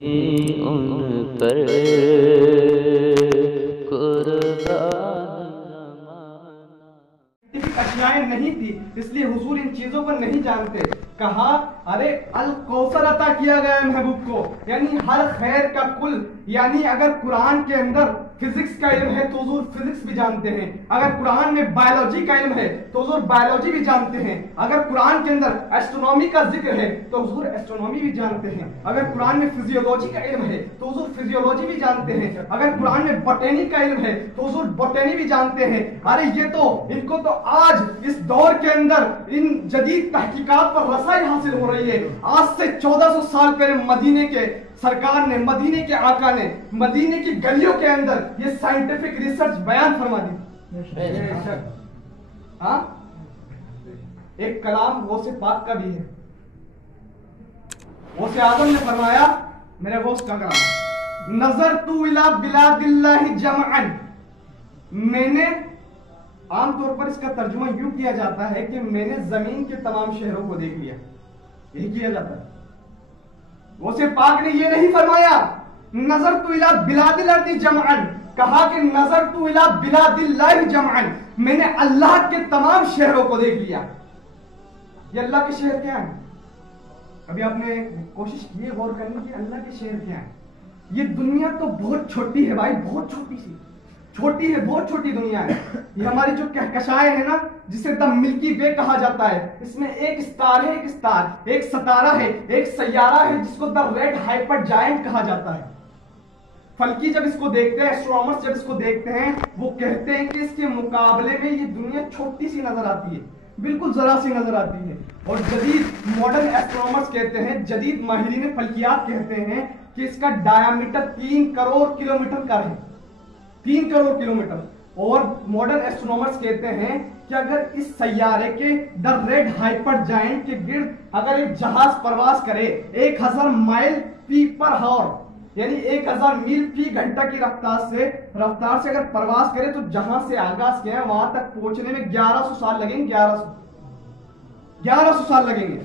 उन पर कठिनाई नहीं थी, इसलिए हुजूर इन चीजों को नहीं जानते। कहा अरे अल कौसर अता किया गया महबूब को, यानी हर खैर का कुल। यानी अगर कुरान के अंदर फिजिक्स का इल्म है तो हुजूर फिजिक्स भी जानते हैं, अगर कुरान में बायोलॉजी का इल्म है तो हुजूर बायोलॉजी भी जानते हैं, अगर कुरान के अंदर एस्ट्रोनॉमी का जिक्र है तो हुजूर एस्ट्रोनॉमी भी जानते हैं, अगर कुरान में फिजियोलॉजी का इल्म है तो हुजूर फिजियोलॉजी भी जानते हैं, अगर कुरान में बॉटनी का इल्म है तो हुजूर बॉटनी भी जानते हैं। अरे ये तो इनको तो आज इस दौर के अंदर इन जदीद तहकीकात पर रसाई हासिल हो रही है। आज से 1400 साल पहले मदीने के सरकार ने, मदीने के आका ने, मदीने की गलियों के अंदर ये साइंटिफिक रिसर्च बयान फरमा दी। हाँ, एक कलाम गौसे पाक का भी है। गौसे आजम ने फरमाया, मेरे गौस का कलाम, नजर तू इला बिलादिल्लाहि जमअन। मैंने, आमतौर पर इसका तर्जुमा यूं किया जाता है कि मैंने जमीन के तमाम शहरों को देख लिया, यही किया जाता है। गौसे पाक ने ये नहीं फरमाया नजर तू इला बिलादिल अर्दी जमअन, कहा कि नजर तू इला बिलादिल्लाहि जमअन, मैंने अल्लाह के तमाम शहरों को देख लिया। ये अल्लाह के शहर क्या है? अभी आपने कोशिश की है गौर करने की, अल्लाह के शहर क्या है? ये दुनिया तो बहुत छोटी है भाई, बहुत छोटी सी, छोटी है, बहुत छोटी दुनिया है। ये हमारी जो कहकशाएं है ना, जिसे द मिल्की वे कहा जाता है, इसमें एक स्टार है, एक स्टार, एक सितारा है, एक सैयारा है जिसको द रेड हाइपर जायंट कहा जाता है। फल्की जब इसको देखते हैं, एस्ट्रोनॉमर्स जब इसको देखते हैं, वो कहते हैं कि इसके मुकाबले में ये दुनिया छोटी सी नजर आती है, बिल्कुल जरा सी नजर आती है। और जदीद मॉडर्न एस्ट्रोनॉमर्स कहते हैं, जदीद माहिरीन फल्कियात कहते हैं कि इसका डायामीटर 3 करोड़ किलोमीटर का है, 3 करोड़ किलोमीटर। और मॉडर्न एस्ट्रोनॉमर्स कहते हैं कि अगर इस सैयारे के द रेड हाइपर जायंट के गिर्द अगर एक जहाज प्रवास करे 1000 माइल फी पर हावर, यानी 1000 मील फी घंटा की रफ्तार से अगर प्रवास करे तो जहां से आगाज किया है वहां तक पहुंचने में 1100 साल लगेंगे। 1100 साल लगेंगे,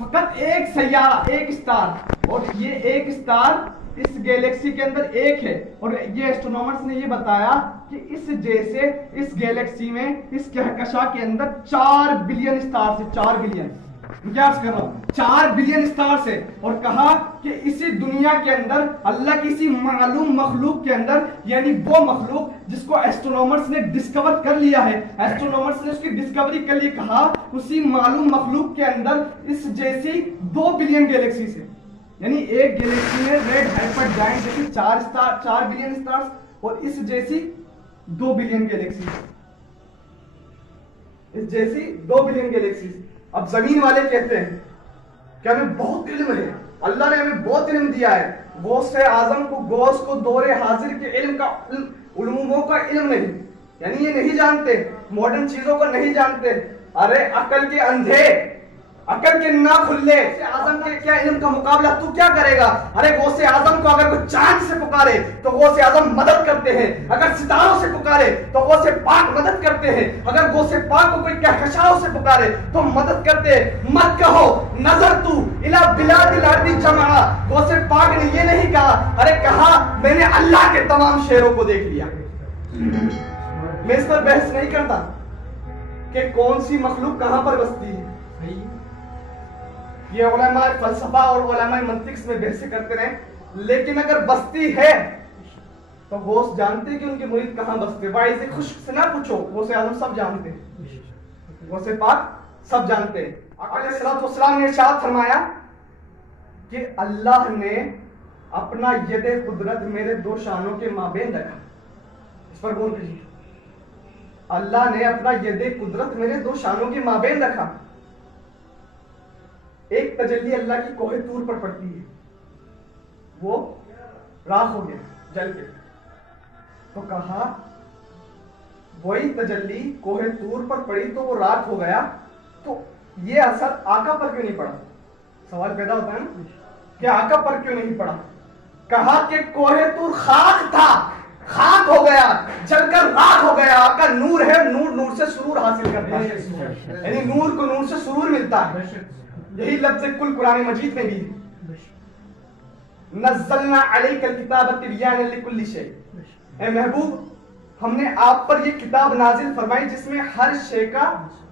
फकत एक सैयारा, एक स्टार। और ये एक स्टार इस गैलेक्सी के अंदर एक है। और ये एस्ट्रोनॉमर्स ने ये बताया कि इस जैसे इस गैलेक्सी में, इस कहकशा के अंदर 4 बिलियन स्टार्स है, 4 बिलियन, क्या कर रहा हूं, 4 बिलियन स्टार्स है। और कहा कि इसी दुनिया के अंदर अल्लाह की इसी मालूम मखलूक के अंदर, यानी वो मखलूक जिसको एस्ट्रोनॉमर्स ने डिस्कवर कर लिया है, एस्ट्रोनॉमर्स ने उसकी डिस्कवरी कर ली, कहा उसी मालूम मखलूक के अंदर इस जैसी 2 बिलियन गैलेक्सी से, यानी एक गैलेक्सी में रेड हाइपर जायंट जैसी 4 बिलियन स्टार्स, और इस जैसी 2 बिलियन गैलेक्सी, इस जैसी 2 बिलियन गैलेक्सी। अब जमीन वाले कहते हैं कि हमें बहुत इल्म है, अल्लाह ने हमें बहुत इल्म दिया है। गौसे आजम को, गौस को दौरे हाजिर के इल्म का, उलूमों का इल्म नहीं, यानी ये नहीं जानते, मॉडर्न चीजों को नहीं जानते। अरे अकल के अंधे, अकल के ना खुले आजम के क्या इल्म का मुकाबला तू क्या करेगा? अरे गौसे आजम को अगर कोई चांद से पुकारे तो गौसे आजम मदद करते हैं, अगर सितारों से पुकारे तो गौसे पाक मदद करते हैं, अगर गौसे पाक को कोई कहकशाओं से पुकारे तो मदद करते हैं। मत कहो नजर तू इला बिलादिल अर्दी जमा, गौसे पाक ने ये नहीं कहा, अरे कहा मैंने अल्लाह के तमाम शहरों को देख लिया। मैं इस पर बहस नहीं करता कि कौन सी मखलूक कहां पर बसती है, ये उलमाए फलसफा और उलमाए मंतिक में बहस करते रहे, लेकिन अगर बस्ती है तो गौस जानते कि उनके मुरीद कहां बसते। वाइज़ खुश्क से ना पूछो, गौसे आजम सब जानते, गौसे पाक सब जानते। अलैहिस्सलाम ने इरशाद फरमाया कि अल्लाह ने अपना यदे कुदरत मेरे 2 शानों के माबेन रखा। इस पर गौर कीजिए, अल्लाह ने अपना यदे कुदरत मेरे 2 शानों के माबेन रखा। एक तजल्ली अल्लाह की कोहे तूर पर पड़ती है, वो राख हो गया जल के, तो कहा वही तजल्ली कोहे तूर पर पड़ी तो वो राख हो गया, तो ये असर आका पर क्यों नहीं पड़ा? सवाल पैदा होता है ना कि आका पर क्यों नहीं पड़ा? कहा कि कोहे तूर खाक था, खाक हो गया, जलकर राख हो गया। आका नूर है, नूर से सुरूर हासिल करता है, यानी नूर को नूर से सुरूर मिलता है। यही लफ्ज़ कुल कुरान मजीद में भी नज़्ज़लना अलैकल किताब तिब्यानन लिकुल्लि शै। ए महबूब, हमने आप पर ये किताब नाजिल फरमाई जिसमें हर शे का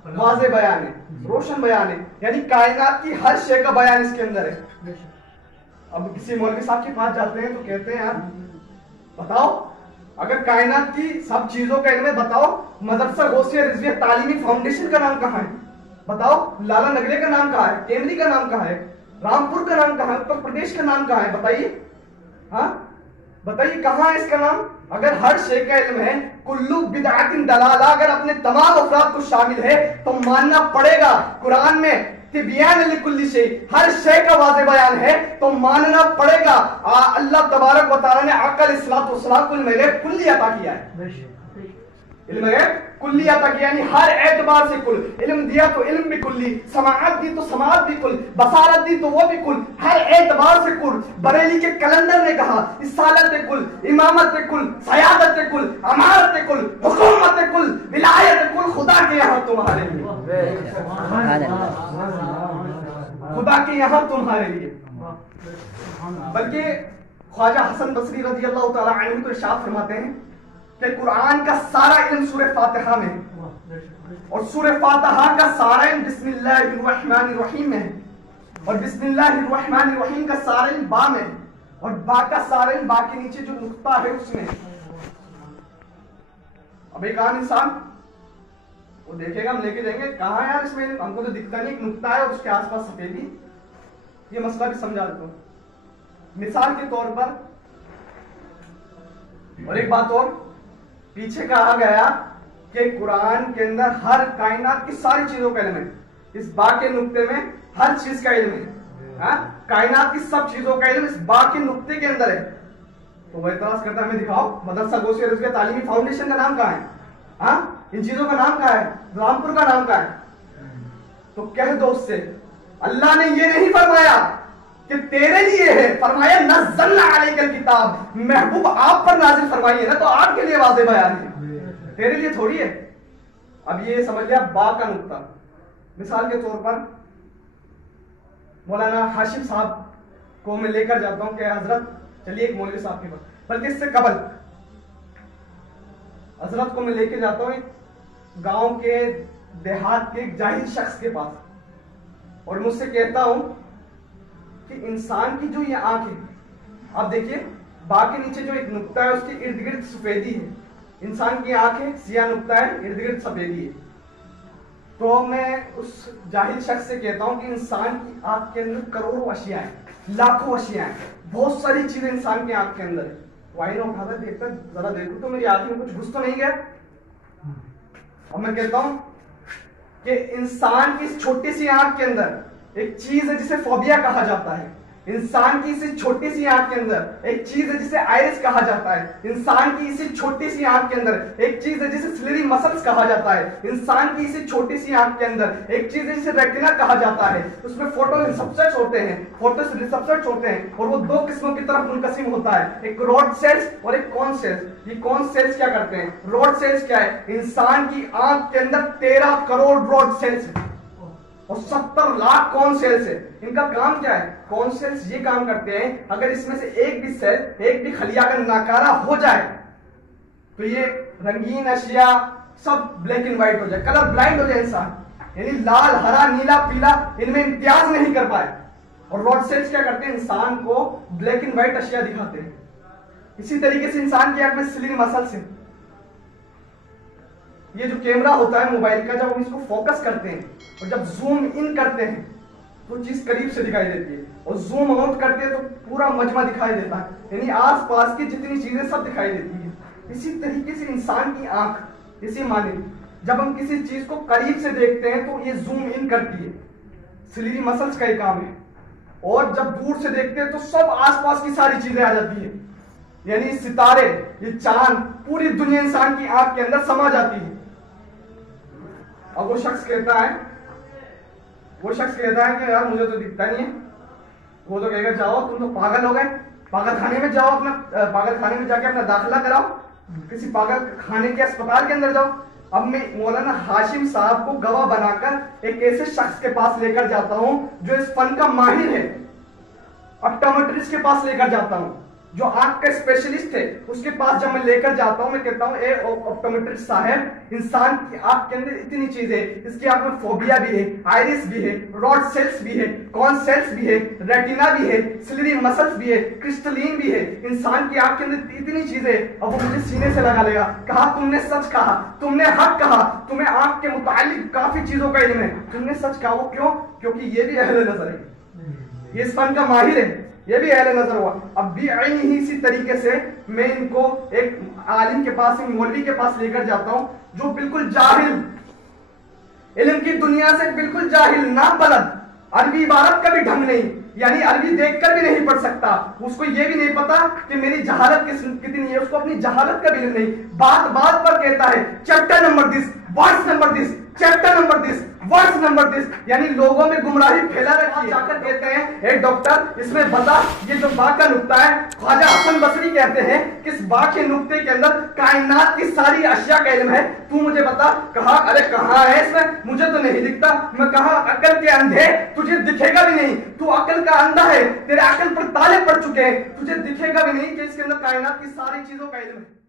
वाज़े बयान है, रोशन बयान है, यानी कायनात की हर शे का बयान इसके अंदर है। अब किसी मौलवी साहब के पास जाते हैं तो कहते हैं यार बताओ, अगर कायनात की सब चीजों का इल्म है, बताओ मदरसा गौसिया रिजविया तालीमी फाउंडेशन का नाम कहाँ है, बताओ लाला नगरे का नाम कहाँ है, केंद्री का नाम कहाँ है, रामपुर का नाम कहाँ है, उत्तर प्रदेश का नाम कहाँ है, बताइए। हाँ बताइए कहाँ है इसका नाम। अगर हर शे का इल्म है, कुल्लू बिदअतिन दलाला अगर अपने तमाम अफराद को शामिल है तो मानना पड़ेगा कुरान में तिब्यान लिकुल्लि शै, हर शे का वाज़े बयान है तो मानना पड़ेगा अल्लाह तबारक व तआला ने अकल इस्लात व सलात कुल्ली अता किया है, इल्म है कुल्ली अता किया, यानी हर एतबार से कुल इल्म दिया तो इल्म भी कुल्ली, समाअत दी तो समाअत भी कुल, बसारत दी तो वो भी कुल, हर एतबार से कुल। बरेली के कलंदर ने कहा इसालत कुल, इमामत कुल, सयादत कुल, अमारत कुल, हुकूमत कुल, विलायत कुल, खुदा के यहाँ तुम्हारे लिए, खुदा के यहाँ तुम्हारे लिए। बल्कि ख्वाजा हसन बसरी रजी अल्लाह तआला अन्हु तो इरशाद फरमाते हैं कि कुरान का सारा इल्म सूरह फातिहा में है और सूरह फातिहा का सारा इल्म बिस्मिल्लाहिर्रहमानिर्रहीम में है और बिस्मिल्लाहिर्रहमानिर्रहीम का सारा इल्म बा में है और बा का सारा इल्म बा के नीचे जो नुक्ता है उसमें। अब एक आम इंसान वो देखेगा, हम लेके जाएंगे कहाँ यार इसमें, हमको तो दिखता नहीं, एक नुक्ता है और उसके आसपास सफेदी। ये मसला भी समझा देता हूं मिसाल के तौर पर। और एक बात और, पीछे कहा गया कि कुरान के अंदर हर कायनात की सारी चीजों का इल्म है, इस बा के नुक्ते में हर चीज का इल्म है, कायनात की सब चीजों का इल्म इस बा के नुक्ते के अंदर है। तो वह इतराज करता है हमें दिखाओ मदरसा गौसिया रिजविया तालीमी फाउंडेशन का नाम कहाँ है, इन चीजों का नाम कहाँ है, रामपुर का नाम कहाँ है। तो कह दो उससे अल्लाह ने ये नहीं फरमाया कि तेरे लिए है, फरमाया नज़्ज़लना अलैकल किताब, महबूब आप पर नाजिल फरमाई है ना, तो आपके लिए वाज़े बयान है, तेरे लिए थोड़ी है। अब ये समझ लिया बा का नुक्ता। मिसाल के तौर पर मौलाना हाशिम साहब को मैं लेकर जाता हूं कि हजरत चलिए एक मौलवी साहब के पास, बल्कि इससे कबल हजरत को मैं लेके जाता हूं एक गांव के देहात के एक जाहिल शख्स के पास और मुझसे कहता हूं कि इंसान की जो ये आंख है, आप देखिए बा के नीचे जो एक नुक्ता है उसके इर्द गिर्द सफेदी है, इंसान की आंख है सिया नुक्ता है, इर्द गिर्द सफेदी है। तो मैं उस जाहिल शख्स से कहता हूं कि इंसान की आंख के अंदर करोड़ों अशिया है, लाखों अशिया है, बहुत सारी चीजें इंसान की आंख के अंदर है। वाइन उठाता देखता जरा देखो तो मेरी आंख में कुछ घुस तो नहीं गया। अब मैं कहता हूं कि इंसान की इस छोटी सी आंख के अंदर एक चीज है जिसे फोबिया कहा जाता है, इंसान की इसी छोटी सी आंख के अंदर एक चीज है जिसे आइरिस कहा जाता है, इंसान की इसी छोटी सी आंख के अंदर एक चीज है जिसे सिलेरी मसल्स कहा जाता है, इंसान की इसी छोटी सी आंख के अंदर एक चीज है जिसे रेटिना कहा जाता है। उसमें फोटो रिसेप्टर्स होते हैं, फोटो रिसेप्टर्स होते हैं और वो दो किस्मों की तरफ मुनकसिम होता है, एक रॉड सेल्स और एक कॉन सेल्स। ये कॉन सेल्स क्या करते हैं, रॉड सेल्स क्या है, इंसान की आंख के अंदर 13 करोड़ रॉड सेल्स है और 70 लाख कॉन सेल्स है। इनका काम क्या है, कॉन सेल्स ये काम करते हैं अगर इसमें से एक भी सेल, एक भी खलिया का नाकारा हो जाए तो ये रंगीन अशिया सब ब्लैक एंड व्हाइट हो जाए, कलर ब्लाइंड हो जाए इंसान, यानी लाल हरा नीला पीला इनमें इम्तियाज नहीं कर पाए। और रॉड सेल्स क्या करते हैं, इंसान को ब्लैक एंड व्हाइट अशिया दिखाते हैं। इसी तरीके से इंसान की आंख में सिलिंग मसल्स है। ये जो कैमरा होता है मोबाइल का, जब हम इसको फोकस करते हैं और जब जूम इन करते हैं तो चीज करीब से दिखाई देती है और जूम आउट करते हैं तो पूरा मजमा दिखाई देता है, यानी आसपास की जितनी चीजें सब दिखाई देती है। इसी तरीके से इंसान की आंख, इसी माने जब हम किसी चीज को करीब से देखते हैं तो ये जूम इन करती है, सिलिरी मसल्स का ही काम है। और जब दूर से देखते हैं तो सब आसपास की सारी चीजें आ जाती है, यानी सितारे, ये चांद, पूरी दुनिया इंसान की आंख के अंदर समा जाती है। अब वो शख्स कहता है कि यार मुझे तो दिखता नहीं है। वो तो कहेगा जाओ तुम तो पागल हो गए, पागल खाने में जाओ, अपना पागल खाने में जाके अपना दाखिला कराओ, किसी पागल खाने के अस्पताल के अंदर जाओ। अब मैं मौलाना हाशिम साहब को गवाह बनाकर एक ऐसे शख्स के पास लेकर जाता हूं जो इस फन का माहिर है। ऑप्टोमेट्रिस्ट के पास लेकर जाता हूं, जो आंख का स्पेशलिस्ट है उसके पास जब मैं लेकर जाता हूं, मैं कहता हूं ए ऑप्टोमेट्रिस्ट साहब, इंसान की आंख के अंदर इतनी चीजें, इसकी आंख में फोबिया भी है, आइरिस भी है, रॉड सेल्स भी है, कॉन सेल्स भी है, रेटिना भी है, सिलरी मसल्स भी है, क्रिस्टलिन भी है, इंसान की आंख के अंदर इतनी चीजें। अब वो मुझे सीने से लगा लेगा, कहा तुमने सच कहा, तुमने हक कहा, तुम्हें आंख के मुतालिक काफी चीजों का इल्म है, तुमने सच कहा। वो क्यों? क्योंकि ये भी अहले नजर है, ये इस फन का माहिर है, ये भी अहले नजर हुआ। अब भी ही इसी तरीके से मैं इनको एक आलिम के पास, एक मौलवी के पास लेकर जाता हूं, जो बिल्कुल जाहिल, इल्म की दुनिया से बिल्कुल जाहिल, ना बलद, अरबी इबारत का भी ढंग नहीं, यानी अरबी देखकर भी नहीं पढ़ सकता, उसको ये भी नहीं पता कि मेरी जहालत कितनी है, उसको अपनी जहालत का भी इल्म नहीं। बात बात पर कहता है chapter number this, verse number this, chapter number this, verse number this, यानी लोगों में गुमराही फैला रखी है। जाकर कहते हैं ए डॉक्टर, इसमें बता ये जो बा का नुक्ता है, ख्वाजा हसन बसरी कहते हैं कि इस बा के नुक्ते के अंदर कायनात की सारी अशिया का इल्म है, तू मुझे बता। कहा अरे कहाँ है इसमें, मुझे तो नहीं दिखता। मैं कहा अकल के अंधे, तुझे दिखेगा भी नहीं, तू अकल का अंधा है, तेरे अकल पर ताले पड़ चुके हैं, तुझे दिखेगा भी नहीं कि इसके अंदर कायनात की सारी चीजों का इल्म है।